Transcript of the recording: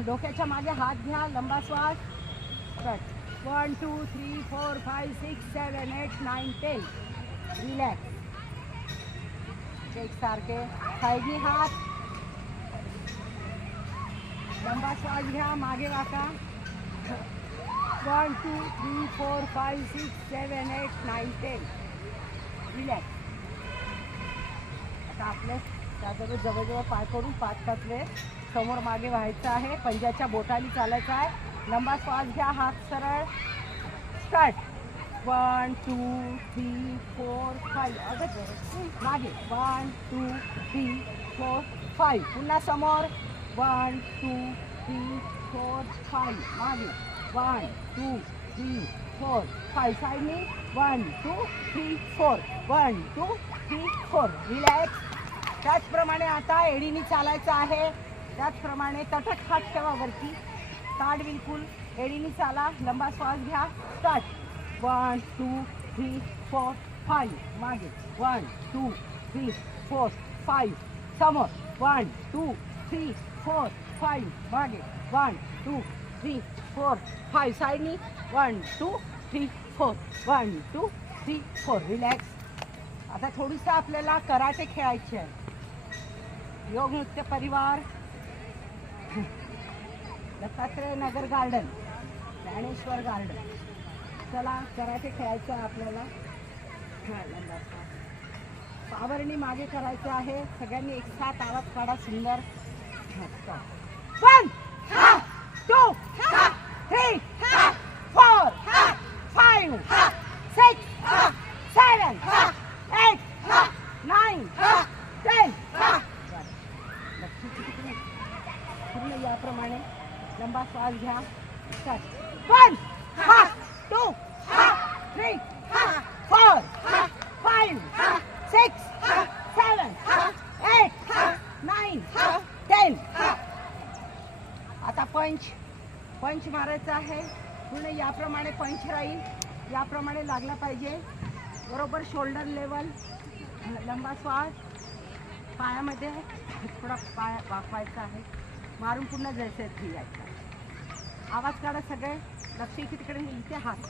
डोक्याच्या मागे हात घ्या, लंबा श्वास. कट. 1 2 3 4 5 6 7 8 9 10. रिलॅक्स. एकसारखे खायगी हात. लंबा श्वास घ्या, मागे वाका. 1 2 3 4 5 6 7 8 9 10. रिलॅक्स. आता आपलं त्याजवळ जवळजवळ पाय करून 5-5 वेळ समोर मागे व्हायचं आहे. पंजाच्या बोटाली चालायचं आहे. लंबा श्वास घ्या, हात सरळ. स्टार्ट. 1 2 3 4 5. अगं मागे. 1 2 3 4 5. पुन्हा समोर. 1 2 3 4 5. मागे. 1 2 3 4 5. साईडनी. 1 2 3 4. 1 2 3 4. रिलॅक्स. त्याचप्रमाणे आता एडीने चालायचं आहे. त्याचप्रमाणे तटक हात ठेवा वरती. ताट बिलकुल. एडीने चाला. लंबा श्वास घ्या. स्टार्ट. 1 2 3 4 5. मागे. 1 2 3 4 5. समोर. 1 2 3 4 5. मागे. 1 2 3 4 5. साईडनी. 1 2 3 4. 1 2 3 4. रिलॅक्स. आता थोडीसं आपल्याला कराटे खेळायचे आहे. योग नृत्य परिवार, दत्तात्रय नगर गार्डन, ज्ञानेश्वर गार्डन. चला कराटे खेळायचं आहे आपल्याला. पावरणी मागे करायचं आहे. सगळ्यांनी एक साथ आवाज काढा. सुंदर. 1 2 3 4 5 6 7 8 9 10. पूर्ण याप्रमाणे लंबा श्वास घ्या. 1 2 3 4 5 6 7 8 9 10. आता पंच मारायचं आहे. पूर्ण याप्रमाणे पंच राहील. याप्रमाणे लागला पाहिजे. बरोबर शोल्डर लेवल. लंबा श्वास. पायामध्ये थोडा पाय वाकवायचा आहे. मारून पुन्हा जैसे यायचा. आवाज काढा सगळे. लक्ष इथे तिकडे. इथे हात.